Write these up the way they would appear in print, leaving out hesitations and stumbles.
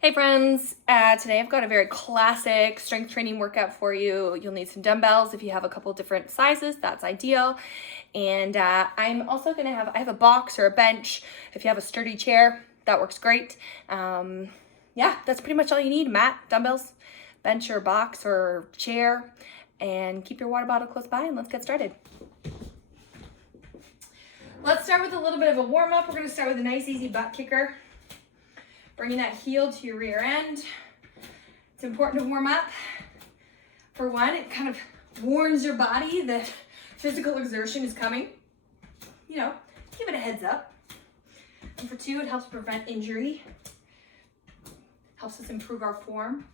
Hey friends, today I've got a very classic strength training workout for you. You'll need some dumbbells. If you have a couple different sizes, that's ideal. And I'm also gonna I have a box or a bench. If you have a sturdy chair, that works great. Yeah, that's pretty much all you need. Mat, dumbbells, bench or box or chair, and keep your water bottle close by and let's get started. Let's start with a little bit of a warm up. We're gonna start with a nice easy butt kicker. Bringing that heel to your rear end. It's important to warm up. For one, it kind of warns your body that physical exertion is coming. You know, give it a heads up. And for two, it helps prevent injury. Helps us improve our form.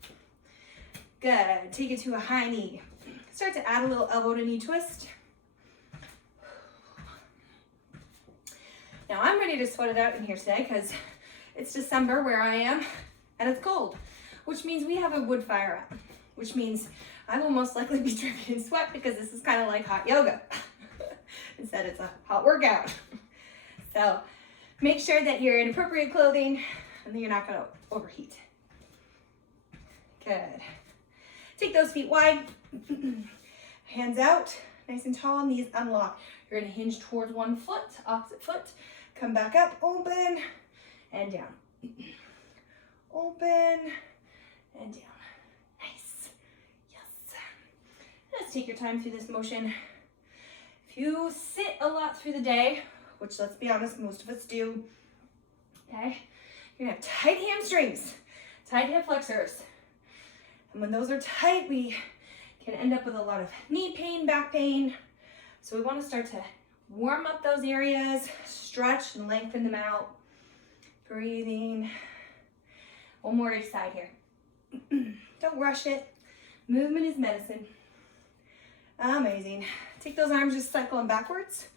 Good, take it to a high knee. Start to add a little elbow to knee twist. Now I'm ready to sweat it out in here today because it's December where I am, and it's cold, which means we have a wood fire out, which means I will most likely be dripping in sweat because this is kind of like hot yoga. Instead, it's a hot workout. So make sure that you're in appropriate clothing and that you're not going to overheat. Good. Take those feet wide, hands out, nice and tall, knees unlocked. You're going to hinge towards one foot, opposite foot, come back up, open, and down. Open and down. Nice. Yes. Let's take your time through this motion. If you sit a lot through the day, which let's be honest, most of us do, okay, you're gonna have tight hamstrings, tight hip flexors. And when those are tight, we can end up with a lot of knee pain, back pain. So we want to start to warm up those areas, stretch and lengthen them out. Breathing. One more each side here. Don't rush it. Movement is medicine. Amazing. Take those arms, just cycle them backwards.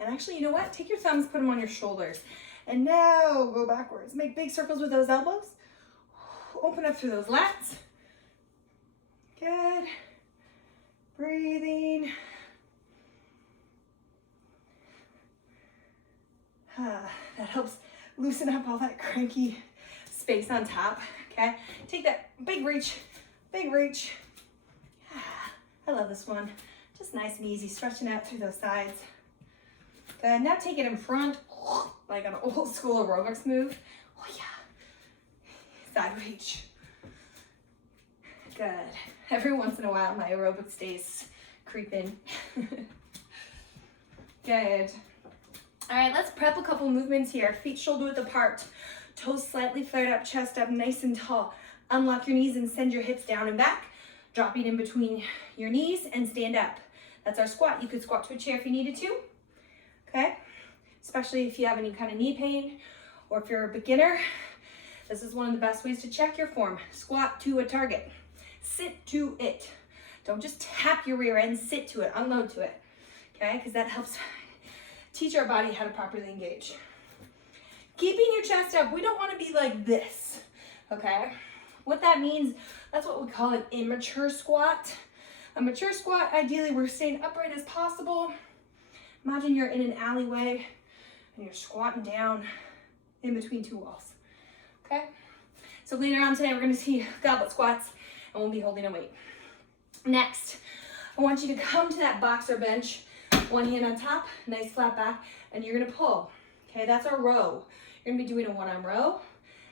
And actually, you know what? Take your thumbs, put them on your shoulders. And now go backwards. Make big circles with those elbows. Open up through those lats. Good. Breathing. That helps loosen up all that cranky space on top, okay? Take that big reach, big reach. I love this one. Just nice and easy, stretching out through those sides. Good, now take it in front, like an old school aerobics move. Oh yeah, side reach. Good, every once in a while my aerobics days creep in. Good. All right, let's prep a couple movements here. Feet shoulder width apart, toes slightly flared up, chest up, nice and tall. Unlock your knees and send your hips down and back, dropping in between your knees and stand up. That's our squat. You could squat to a chair if you needed to, okay? Especially if you have any kind of knee pain or if you're a beginner. This is one of the best ways to check your form. Squat to a target. Sit to it. Don't just tap your rear end, sit to it, unload to it, okay? Because that helps teach our body how to properly engage. Keeping your chest up, we don't want to be like this, okay? What that means, that's what we call an immature squat. A mature squat, ideally, we're staying upright as possible. Imagine you're in an alleyway and you're squatting down in between two walls, okay? So later on today, we're going to see goblet squats and we'll be holding a weight. Next, I want you to come to that box or bench. One hand on top, nice flat back, and you're gonna pull. Okay, that's our row. You're gonna be doing a one-arm row.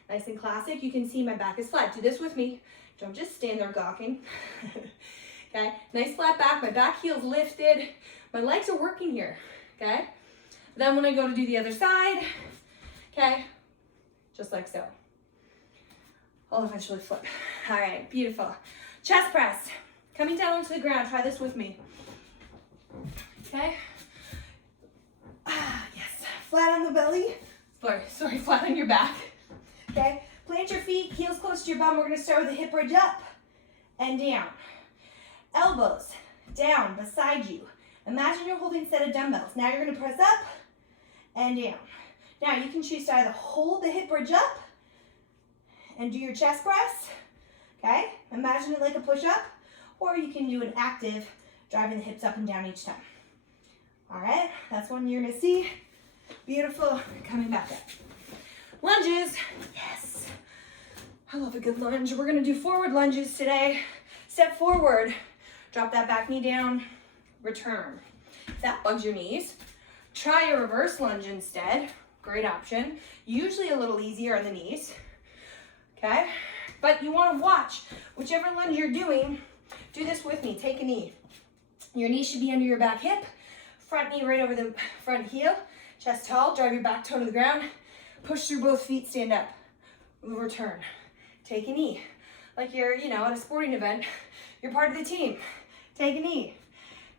Nice and classic. You can see my back is flat. Do this with me. Don't just stand there gawking. Okay, nice flat back. My back heel's lifted. My legs are working here. Okay, then when I go to do the other side, okay, just like so. I'll eventually flip. All right, beautiful. Chest press. Coming down onto the ground. Try this with me. Okay. Yes. Flat on the belly. Sorry, flat on your back. Okay. Plant your feet, heels close to your bum. We're going to start with a hip bridge up and down. Elbows down beside you. Imagine you're holding a set of dumbbells. Now you're going to press up and down. Now you can choose to either hold the hip bridge up and do your chest press. Okay. Imagine it like a push-up, or you can do an active driving the hips up and down each time. All right, that's one you're gonna see. Beautiful, coming back up. Lunges, yes. I love a good lunge. We're gonna do forward lunges today. Step forward, drop that back knee down, return. That bugs your knees. Try a reverse lunge instead. Great option. Usually a little easier on the knees, okay? But you wanna watch whichever lunge you're doing. Do this with me, take a knee. Your knee should be under your back hip, front knee right over the front heel, chest tall, drive your back toe to the ground, push through both feet, stand up, return. Take a knee. Like you're, at a sporting event, you're part of the team. Take a knee.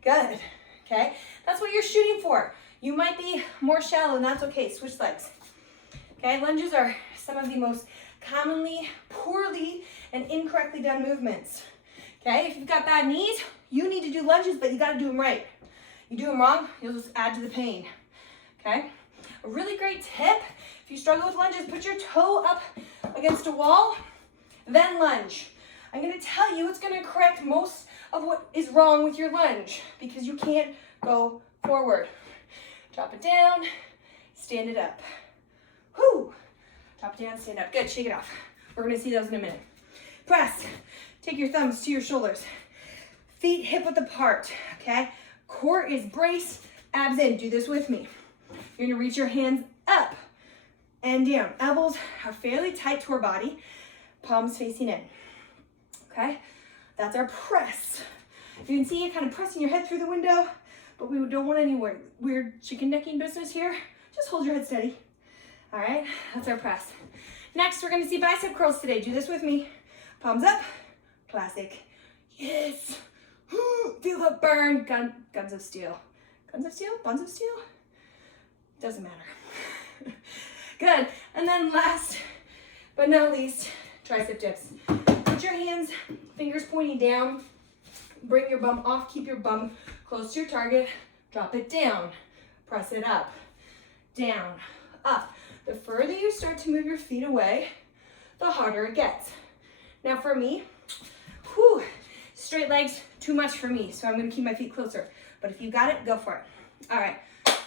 Good, okay? That's what you're shooting for. You might be more shallow and that's okay, switch legs. Okay, lunges are some of the most commonly, poorly, and incorrectly done movements. Okay, if you've got bad knees, you need to do lunges, but you gotta do them right. You do them wrong, you'll just add to the pain. Okay, a really great tip, if you struggle with lunges, put your toe up against a wall, then lunge. I'm gonna tell you it's gonna correct most of what is wrong with your lunge because you can't go forward. Drop it down, stand it up. Whoo! Drop it down, stand up. Good, shake it off. We're gonna see those in a minute. Press. Take your thumbs to your shoulders. Feet hip width apart, okay? Core is brace, abs in. Do this with me. You're gonna reach your hands up and down. Elbows are fairly tight to our body. Palms facing in, okay? That's our press. You can see you kind of pressing your head through the window, but we don't want any weird chicken necking business here. Just hold your head steady. All right, that's our press. Next, we're gonna see bicep curls today. Do this with me. Palms up, classic. Yes. Feel the burn. Guns of steel. Guns of steel? Buns of steel? Doesn't matter. Good. And then last but not least, tricep dips. Put your hands, fingers pointing down. Bring your bum off. Keep your bum close to your target. Drop it down. Press it up. Down. Up. The further you start to move your feet away, the harder it gets. Now for me, straight legs, too much for me, so I'm gonna keep my feet closer. But if you got it, go for it. All right,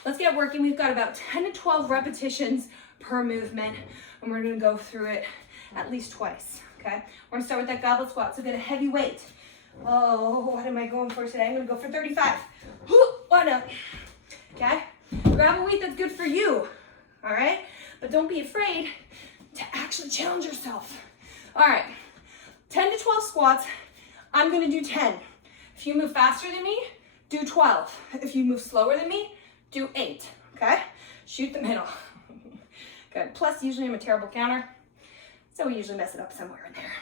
let's get working. We've got about 10 to 12 repetitions per movement, and we're gonna go through it at least twice, okay? We're gonna start with that goblet squat, so get a heavy weight. Oh, what am I going for today? I'm gonna go for 35. One up, okay? Grab a weight that's good for you, all right? But don't be afraid to actually challenge yourself. All right, 10 to 12 squats. I'm gonna do 10. If you move faster than me, do 12. If you move slower than me, do 8, okay? Shoot the middle. Good, plus usually I'm a terrible counter, so we usually mess it up somewhere in there.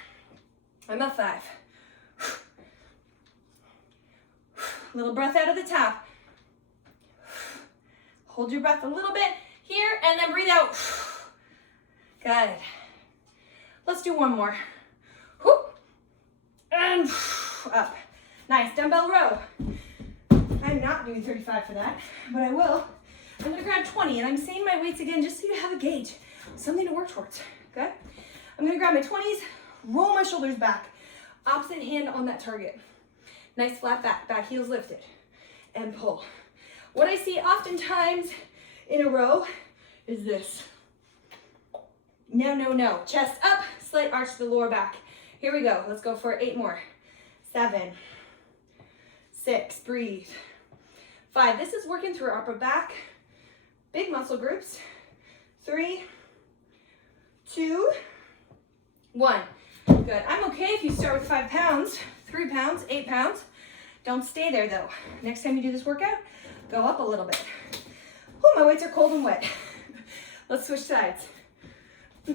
I'm at 5. Little breath out of the top. Hold your breath a little bit here, and then breathe out. Good. Let's do one more. Whoop. And up. Nice, dumbbell row. I'm not doing 35 for that, but I will. I'm gonna grab 20, and I'm saying my weights again just so you have a gauge, something to work towards, okay? I'm gonna grab my 20s, roll my shoulders back, opposite hand on that target. Nice flat back heels lifted, and pull. What I see oftentimes in a row is this. No, no, no. Chest up, slight arch to the lower back. Here we go. Let's go for 8 more. 7, 6, breathe. 5, this is working through our upper back, big muscle groups. 3, 2, 1. Good. I'm okay if you start with 5 pounds, 3 pounds, 8 pounds. Don't stay there though. Next time you do this workout, go up a little bit. Oh, my weights are cold and wet. Let's switch sides. All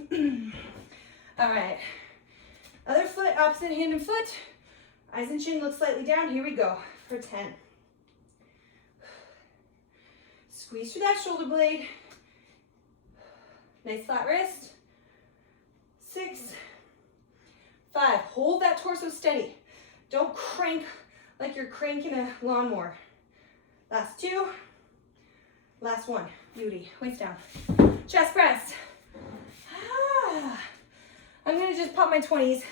right. Other foot, opposite hand and foot. Eyes and chin look slightly down. Here we go for 10. Squeeze through that shoulder blade. Nice flat wrist. 6, 5. Hold that torso steady. Don't crank like you're cranking a lawnmower. Last 2. Last 1. Beauty. Weights down. Chest press. I'm gonna just pop my 20s.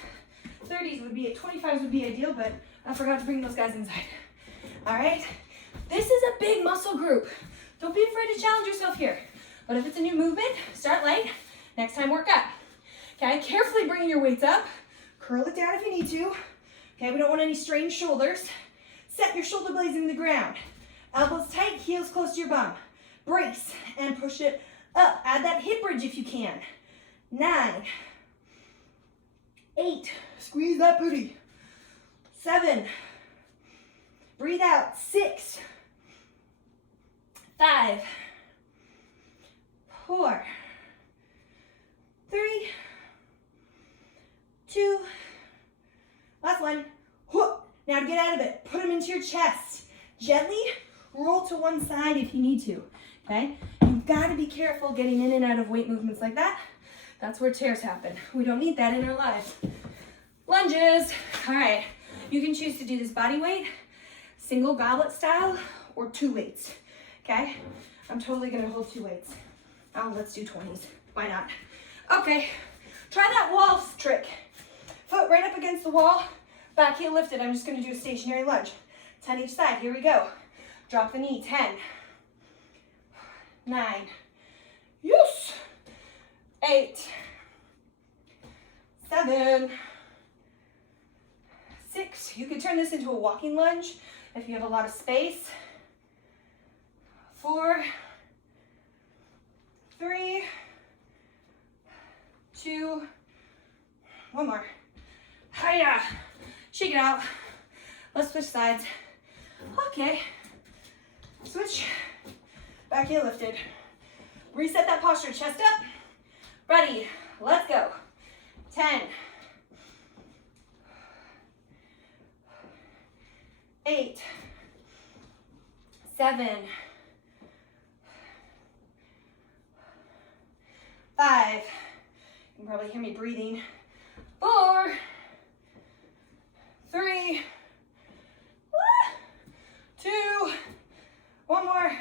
30s would be, 25s would be ideal, but I forgot to bring those guys inside. All right? This is a big muscle group. Don't be afraid to challenge yourself here. But if it's a new movement, start light, Next time, work up. Okay, carefully bringing your weights up. Curl it down if you need to. Okay, we don't want any strained shoulders. Set your shoulder blades in the ground. Elbows tight, heels close to your bum. Brace and push it up. Add that hip bridge if you can. 9, 8, squeeze that booty. 7, breathe out. 6, 5, 4, 3, 2, last one. Now to get out of it, put them into your chest. Gently roll to one side if you need to, okay? You've got to be careful getting in and out of weight movements like that. That's where tears happen. We don't need that in our lives. Lunges. All right, you can choose to do this body weight, single goblet style, or 2 weights, okay? I'm totally gonna hold 2 weights. Oh, let's do 20s. Why not? Okay, try that wall trick. Foot right up against the wall, back heel lifted. I'm just gonna do a stationary lunge. 10 each side, here we go. Drop the knee, 10, 9, yes, 8, 7, 6. You can turn this into a walking lunge if you have a lot of space. 4, 3, 2, one more. Hiya! Shake it out. Let's switch sides. Okay. Switch. Back heel lifted. Reset that posture. Chest up. Ready. Let's go. 10. 8. 7. 5. You can probably hear me breathing. 4. 3. 2. One more.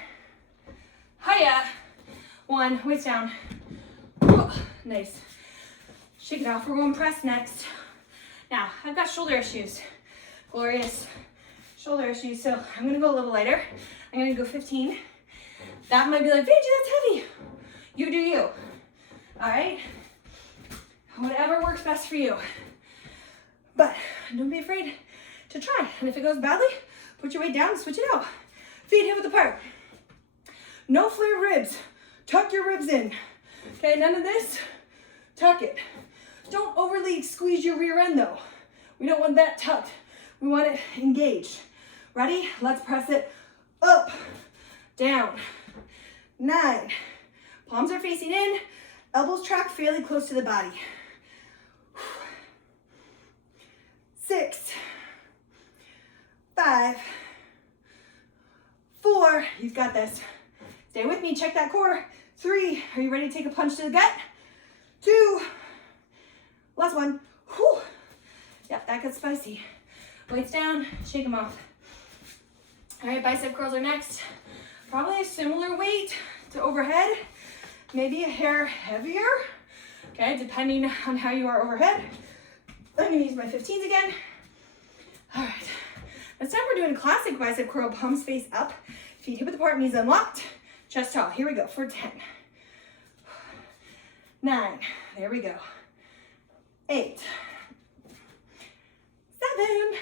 Hiya. 1. Weights down. Nice. Shake it off. We're going press next. Now, I've got shoulder issues. Glorious shoulder issues. So I'm going to go a little lighter. I'm going to go 15. That might be like, Vijay, that's heavy. You do you. All right? Whatever works best for you. But don't be afraid to try. And if it goes badly, put your weight down and switch it out. Feet hip width apart. No flare ribs. Tuck your ribs in. Okay, none of this. Tuck it. Don't overly squeeze your rear end though. We don't want that tucked. We want it engaged. Ready? Let's press it up, down. 9. Palms are facing in. Elbows track fairly close to the body. 6, 5, 4, you've got this. Stay with me, check that core. 3, are you ready to take a punch to the gut? 2, last one. Whew. Yep, that gets spicy. Weights down, shake them off. All right, bicep curls are next. Probably a similar weight to overhead, maybe a hair heavier, okay, depending on how you are overhead. I'm gonna use my 15s again. All right, this time we're doing a classic bicep curl, palms face up, feet hip width apart, knees unlocked, chest tall. Here we go for 10, 9, there we go, 8, 7,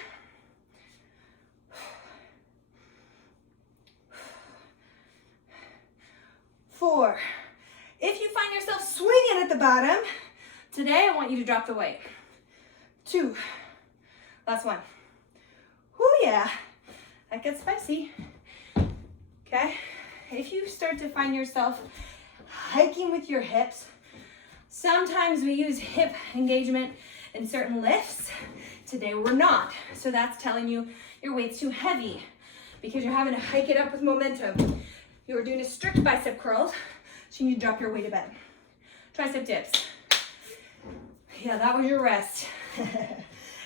4. If you find yourself swinging at the bottom, today I want you to drop the weight. 2, last one. Oh yeah, that gets spicy. Okay, if you start to find yourself hiking with your hips, sometimes we use hip engagement in certain lifts. Today we're not, so that's telling you your weight's too heavy because you're having to hike it up with momentum. You are doing a strict bicep curls, so you need to drop your weight a bit. Tricep dips. Yeah, that was your rest.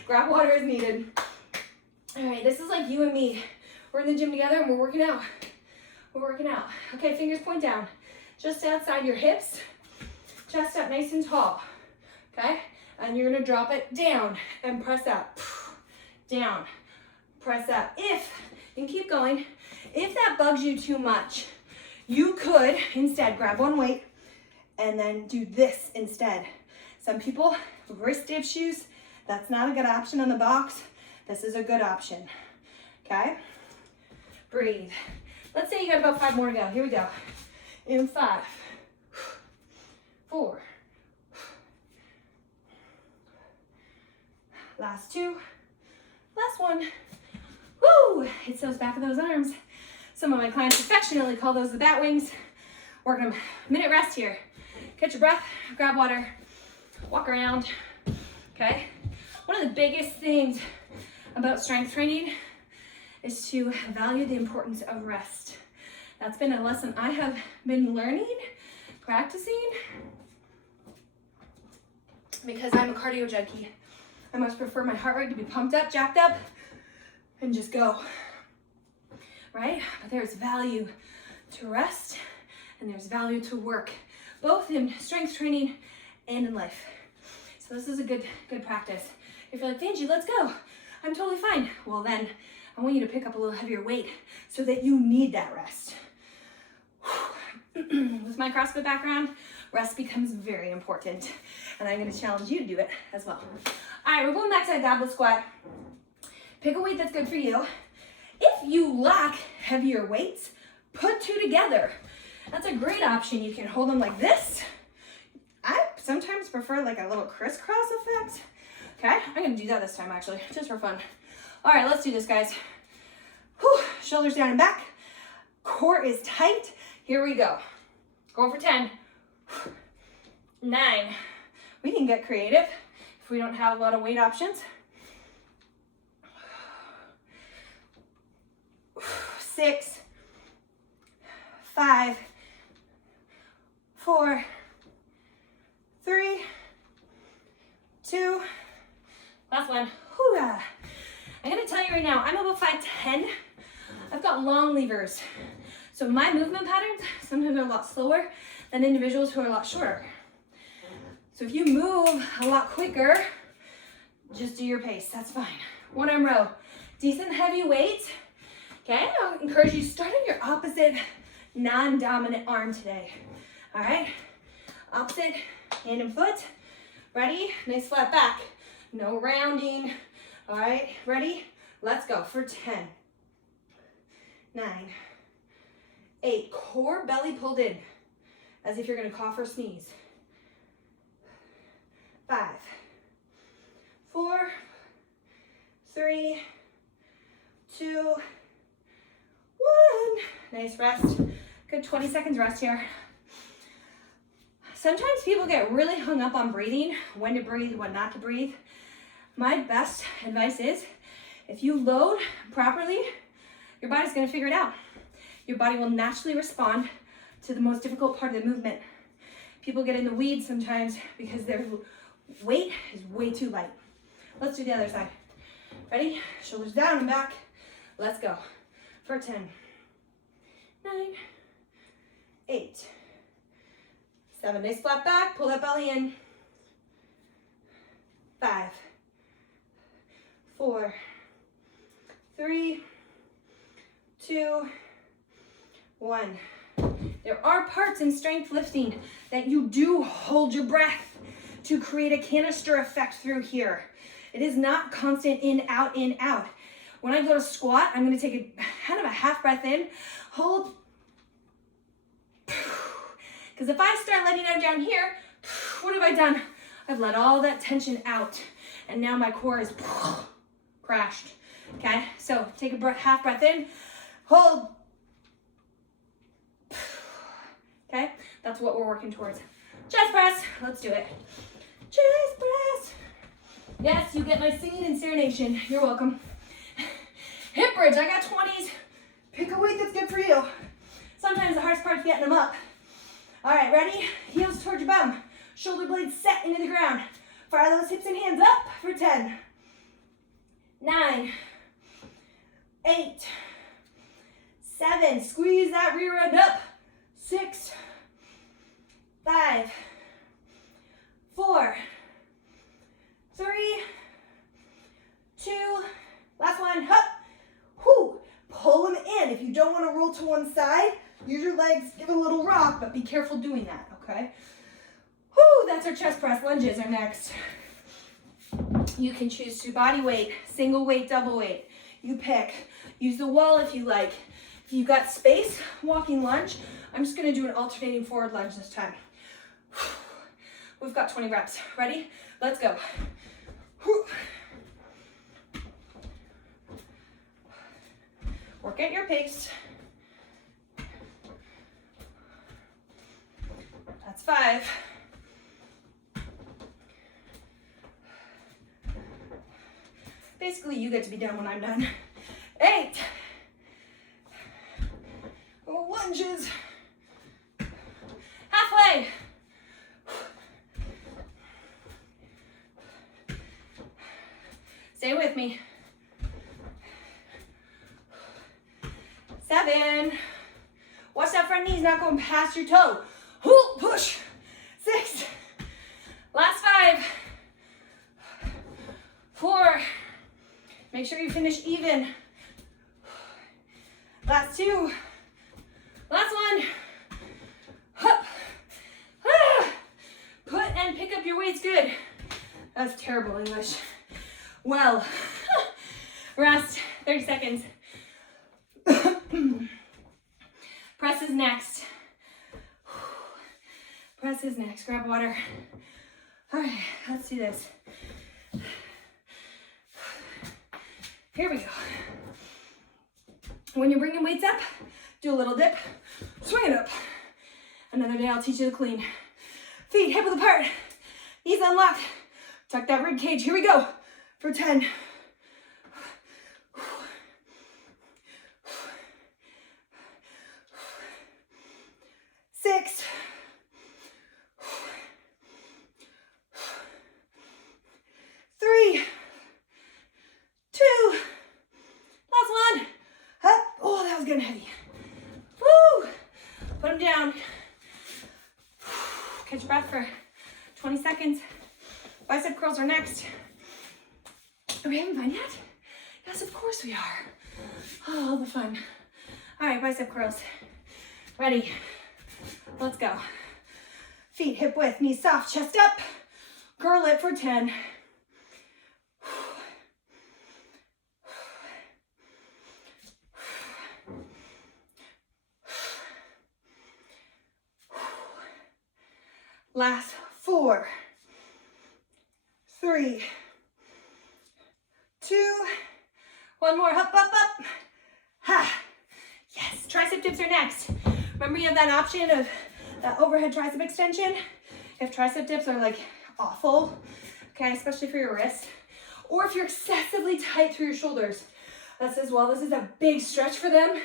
Grab water as needed. All right, this is like you and me. We're in the gym together and we're working out. We're working out. Okay, fingers point down. Just outside your hips. Chest up nice and tall. Okay? And you're gonna drop it down and press up. Down. Press up. And keep going. If that bugs you too much, you could instead grab one weight and then do this instead. Some people, wrist stiff shoes, that's not a good option on the box. This is a good option, okay? Breathe. Let's say you got about 5 more to go. Here we go. In 5, 4, last 2, last 1. Woo! It's those back of those arms. Some of my clients affectionately call those the bat wings. Working them. Minute rest here. Catch your breath, grab water, walk around, okay? One of the biggest things about strength training is to value the importance of rest. That's been a lesson I have been learning, practicing, because I'm a cardio junkie. I much prefer my heart rate to be pumped up, jacked up, and just go, right? But there's value to rest, and there's value to work, both in strength training and in life. So this is a good practice. If you're like, Vanjie, let's go. I'm totally fine. Well then, I want you to pick up a little heavier weight so that you need that rest. With my CrossFit background, rest becomes very important, and I'm gonna challenge you to do it as well. All right, we're going back to that goblet squat. Pick a weight that's good for you. If you lack heavier weights, put 2 together. That's a great option. You can hold them like this. I sometimes prefer like a little crisscross effect. Okay, I'm gonna do that this time actually, just for fun. All right, let's do this, guys. Whew. Shoulders down and back. Core is tight. Here we go. Go for 10. 9. We can get creative if we don't have a lot of weight options. 6, 5, 4, 3, 2, last one. Hoo-rah. I'm gonna tell you right now, I'm about 5'10". I've got long levers. So my movement patterns sometimes are a lot slower than individuals who are a lot shorter. So if you move a lot quicker, just do your pace, that's fine. 1 arm row, decent heavy weight. Okay, I'll encourage you to start on your opposite non-dominant arm today. All right, opposite hand and foot. Ready? Nice flat back, no rounding. All right, ready? Let's go for 10, 9, 8, core belly pulled in, as if you're gonna cough or sneeze. 5, 4, 3, 2, 1. Nice rest. Good 20 seconds rest here. Sometimes people get really hung up on breathing, when to breathe, when not to breathe. My best advice is, if you load properly, your body's gonna figure it out. Your body will naturally respond to the most difficult part of the movement. People get in the weeds sometimes because their weight is way too light. Let's do the other side. Ready? Shoulders down and back. Let's go. For 10, 9, 8, 7. Nice flat back. Pull that belly in. 5, 4, 3, 2, 1. There are parts in strength lifting that you do hold your breath to create a canister effect through here. It is not constant in, out, in, out. When I go to squat, I'm gonna take a kind of a half breath in, hold, because if I start letting out down here, what have I done? I've let all that tension out, and now my core is crashed. Okay, so take a half breath in, hold. Okay, that's what we're working towards. Chest press, let's do it. Chest press. Yes, you get my singing and serenation. You're welcome. Hip bridge, I got 20s. Pick a weight that's good for you. Sometimes the hardest part's getting them up. All right, ready? Heels towards your bum. Shoulder blades set into the ground. Fire those hips and hands up for 10, 9, 8, 7. Squeeze that rear end up. 6, 5, 4, 3, 2, last one, up. Whoo, pull them in. If you don't want to roll to one side, use your legs, give it a little rock, but be careful doing that, okay? Lats or chest press lunges are next. You can choose to body weight, single weight, double weight. You pick. Use the wall if you like. If you've got space, walking lunge. I'm just gonna do an alternating forward lunge this time. We've got 20 reps. Ready? Let's go. Work at your pace. That's 5. Basically, you get to be done when I'm done. 8. Lunges. Halfway. Stay with me. 7. Watch that front knee's not going past your toe. Push. 6. Last 5. 4. Make sure you finish even. Last 2. Last 1. Hup. Put and pick up your weights. Good. That's terrible English. Well, rest. 30 seconds. Press is next. Press is next. Grab water. All right, let's do this. Here we go. When you're bringing weights up, do a little dip, swing it up. Another day I'll teach you the clean. Feet hip width apart, knees unlocked. Tuck that rib cage. Here we go for 10. 6. 3. 2. Last 1. Up. Oh, that was getting heavy. Woo. Put them down. Catch your breath for 20 seconds. Bicep curls are next. Are we having fun yet? Yes, of course we are. Oh, all the fun. All right, bicep curls. Ready? Let's go. Feet hip width, knees soft, chest up. Curl it for 10. Last 4, 3, 2, 1 more, up, up, up. Ha. Yes, tricep dips are next. Remember you have that option of that overhead tricep extension. If tricep dips are like awful, okay, especially for your wrist, or if you're excessively tight through your shoulders, that's as well. This is a big stretch for them.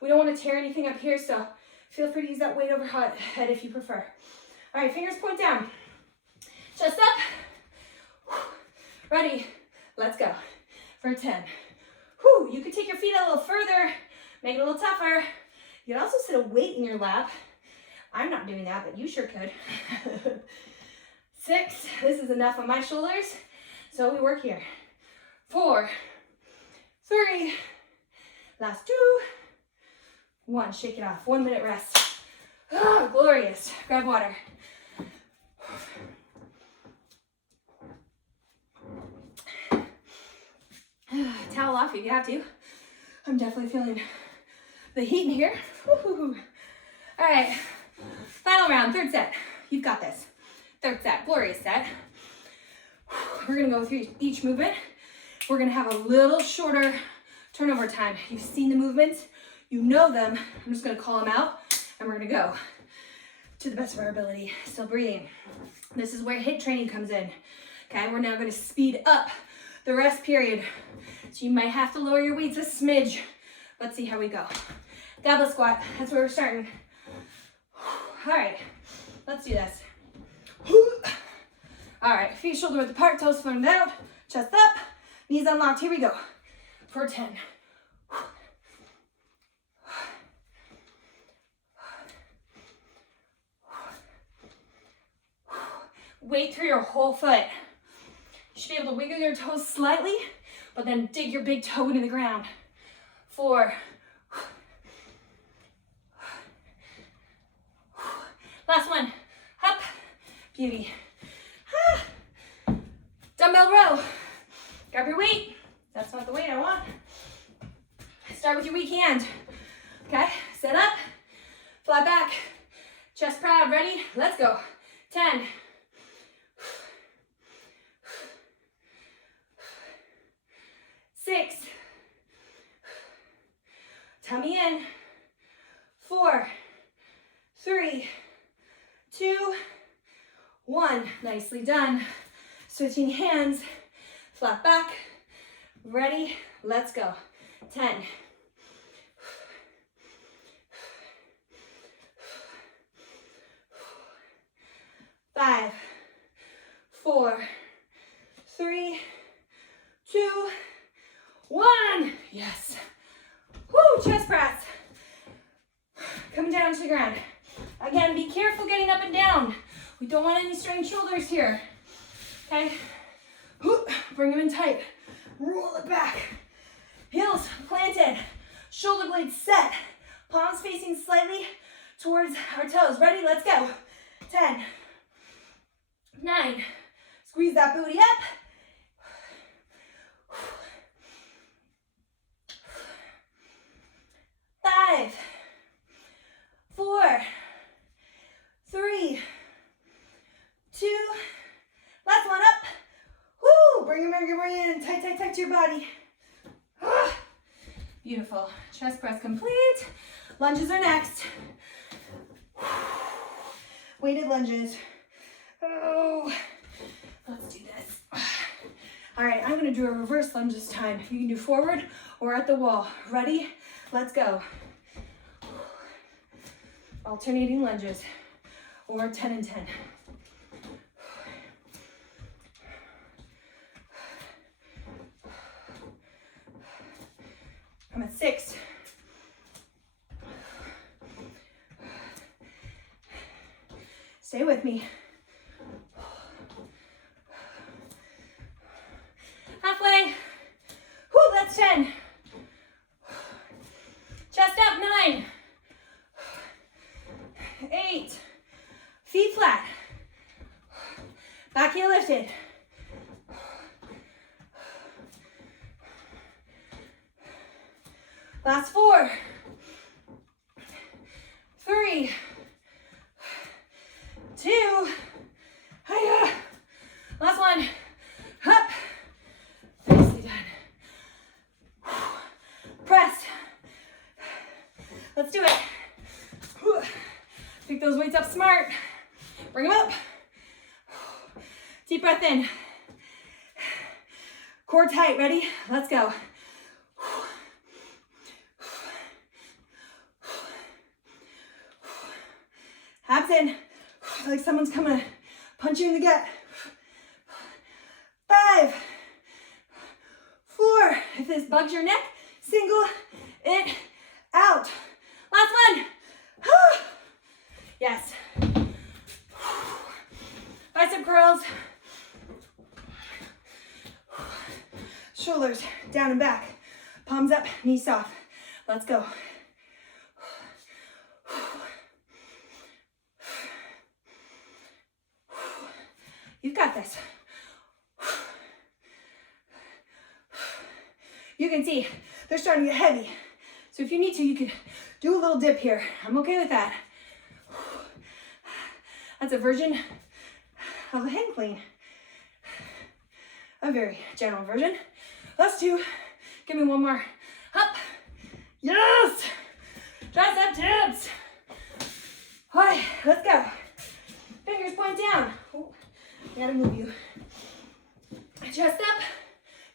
We don't want to tear anything up here, so feel free to use that weight overhead if you prefer. All right, fingers point down. Chest up. Ready? Let's go for 10. Whew, you can take your feet a little further, make it a little tougher. You can also sit a weight in your lap. I'm not doing that, but you sure could. 6, this is enough on my shoulders, so we work here. 4, 3, last 2, 1, shake it off, 1 minute rest. Oh, glorious, grab water. Towel off if you have to. I'm definitely feeling the heat in here. Woo-hoo-hoo. All right, final round, 3rd set. You've got this. 3rd set, glorious set. We're gonna go through each movement. We're gonna have a little shorter turnover time. You've seen the movements, you know them. I'm just gonna call them out and we're gonna go to the best of our ability. Still breathing. This is where HIIT training comes in. Okay, we're now gonna speed up the rest period. So you might have to lower your weights a smidge. Let's see how we go. Goblet squat, that's where we're starting. All right, let's do this. All right, feet shoulder width apart, toes flattened out, chest up, knees unlocked. Here we go for 10. Weight through your whole foot. You should be able to wiggle your toes slightly, but then dig your big toe into the ground. 4. Last one. Up. Beauty. dumbbell row. Grab your weight. That's not the weight I want. Start with your weak hand. Okay, set up, flat back, chest proud, ready? Let's go. 10. 6. Tummy in. 4, 3, 2, 1. Nicely done. Switching hands, flat back, ready? Let's go. 10. 5, 4, 3, 2, 1. Yes. Woo, chest press. Coming down to the ground. Again, be careful getting up and down. We don't want any strained shoulders here. Okay. Bring them in tight. Roll it back. Heels planted. Shoulder blades set. Palms facing slightly towards our toes. Ready? Let's go. 10. 9. Squeeze that booty up. 5, 4, 3, 2. Last one up. Woo! Bring it in. Tight, tight, tight to your body. Beautiful. Chest press complete. Lunges are next. Weighted lunges. Oh, let's do this. All right, I'm gonna do a reverse lunge this time. You can do forward or at the wall. Ready? Let's go. Alternating lunges or 10 and 10. I'm at 6. Stay with me. Halfway. Whoo, that's 10. Chest up, 9. 8. Feet flat. Back heel lifted. Last 4. 3. 2. Hiya. Last one. Up. Nicely done. Press. Let's do it. Pick those weights up smart. Bring them up. Deep breath in. Core tight. Ready? Let's go. Abs in. Like someone's coming to punch you in the gut. 5, 4. If this bugs your neck, single it out. Last one. Yes. Bicep curls. Shoulders down and back. Palms up, knees soft. Let's go. You've got this. You can see they're starting to get heavy. So if you need to, you can do a little dip here. I'm okay with that. That's a version of a hang clean. A very general version. Let's do. Give me one more. Up. Yes! Tricep dips. All right, let's go. Fingers point down. Oh, I gotta move you. Chest up.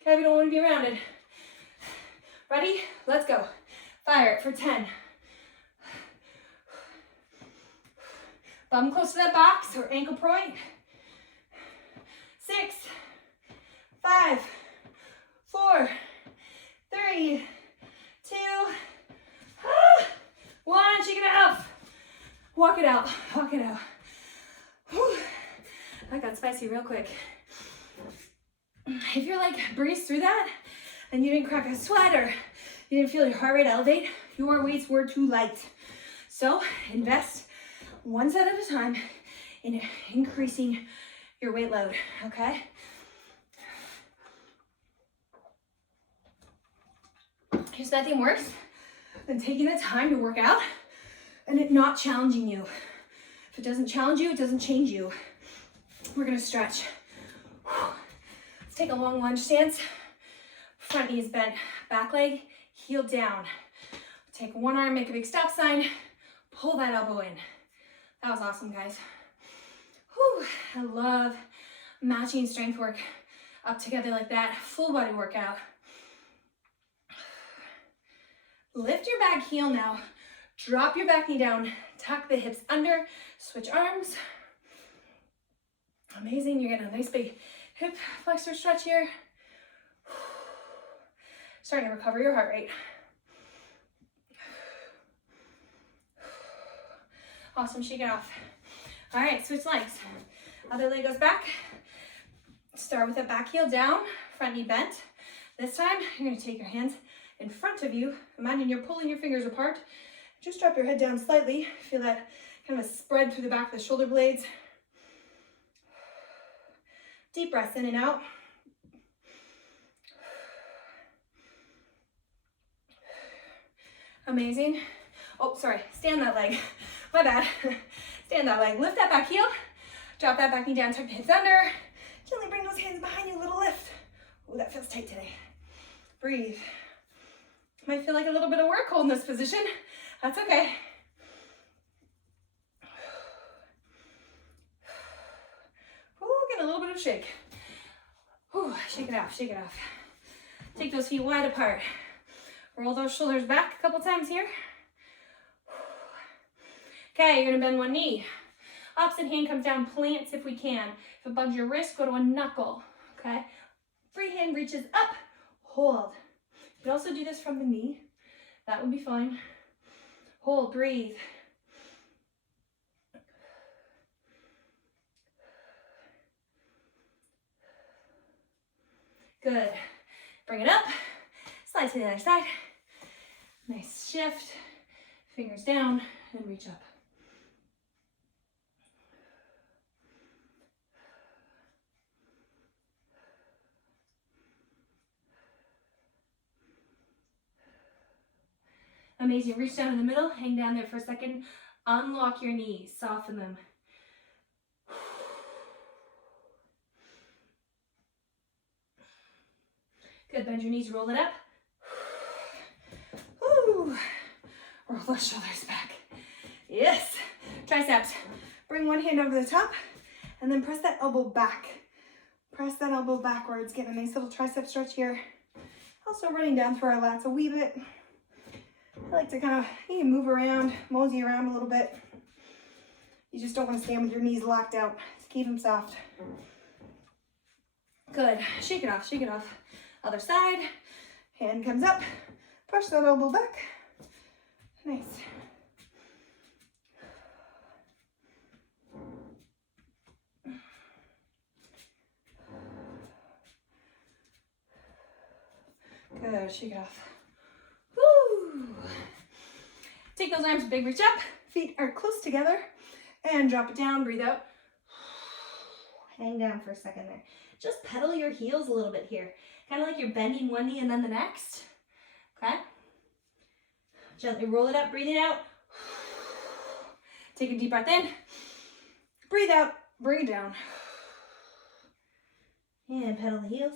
Okay, we don't want to be rounded. Ready? Let's go. Fire it for 10. Bum close to that box or ankle point. 6, 5, 4, 3, 2, 1. Shake it off. Walk it out. Walk it out. Whew. That got spicy real quick. If you're like breezed through that and you didn't crack a sweat or you didn't feel your heart rate elevate, your weights were too light. So invest one set at a time in increasing your weight load, okay? There's nothing worse than taking the time to work out and it not challenging you. If it doesn't challenge you, it doesn't change you. We're gonna stretch. Let's take a long lunge stance. Front knee is bent, back leg, heel down. Take one arm, make a big stop sign, pull that elbow in. That was awesome, guys. Whew, I love matching strength work up together like that. Full body workout. Lift your back heel now. Drop your back knee down. Tuck the hips under. Switch arms. Amazing. You're getting a nice big hip flexor stretch here. Starting to recover your heart rate. Awesome. Shake it off. All right. Switch legs. Other leg goes back. Start with the back heel down. Front knee bent. This time, you're going to take your hands in front of you. Imagine you're pulling your fingers apart. Just drop your head down slightly. Feel that kind of a spread through the back of the shoulder blades. Deep breaths in and out. Amazing. Oh, sorry. Stand that leg. My bad. Stand that leg. Lift that back heel. Drop that back knee down. Tuck the hips under. Gently bring those hands behind you. Little lift. Oh, that feels tight today. Breathe. Might feel like a little bit of work holding this position. That's okay. Ooh, get a little bit of shake. Ooh, shake it off, shake it off. Take those feet wide apart. Roll those shoulders back a couple times here. Okay, you're gonna bend one knee. Opposite hand comes down, plants if we can. If it bugs your wrist, go to a knuckle, okay? Free hand reaches up, hold. You can also do this from the knee. That would be fine. Hold, breathe. Good. Bring it up. Slide to the other side. Nice shift. Fingers down and reach up. Amazing. Reach down in the middle. Hang down there for a second. Unlock your knees. Soften them. Good. Bend your knees. Roll it up. Woo. Roll those shoulders back. Yes. Triceps. Bring one hand over the top and then press that elbow back. Press that elbow backwards. Get a nice little tricep stretch here. Also running down through our lats a wee bit. I like to kind of, you can move around, mosey around a little bit. You just don't want to stand with your knees locked out. Just keep them soft. Good. Shake it off, shake it off. Other side. Hand comes up. Push that elbow back. Nice. Good. Shake it off. Woo. Take those arms, big reach up. Feet are close together. And drop it down, breathe out. Hang down for a second there. Just pedal your heels a little bit here. Kind of like you're bending one knee and then the next. Okay? Gently roll it up, breathe it out. Take a deep breath in. Breathe out, bring it down. And pedal the heels.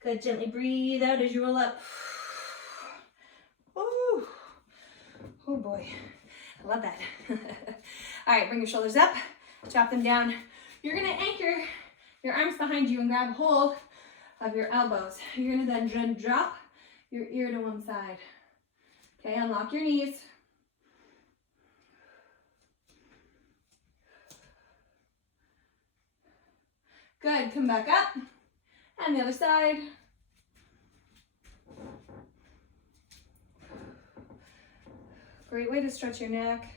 Good, gently breathe out as you roll up. Ooh. Oh boy, I love that. All right, bring your shoulders up, drop them down. You're gonna anchor your arms behind you and grab hold of your elbows. You're gonna then drop your ear to one side. Okay, unlock your knees. Good, come back up. And the other side. Great way to stretch your neck.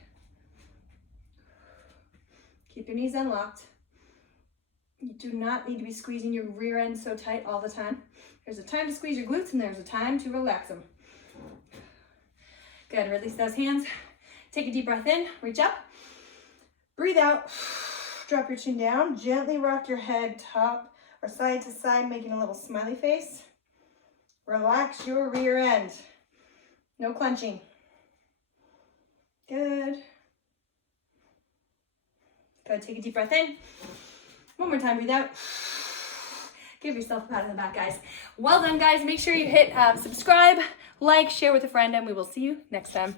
Keep your knees unlocked. You do not need to be squeezing your rear end so tight all the time. There's a time to squeeze your glutes and there's a time to relax them. Good, release those hands. Take a deep breath in, reach up. Breathe out, drop your chin down. Gently rock your head top or side to side, making a little smiley face. Relax your rear end. No clenching. Good. Good, take a deep breath in. One more time, breathe out. Give yourself a pat on the back, guys. Well done, guys. Make sure you hit subscribe, like, share with a friend, and we will see you next time.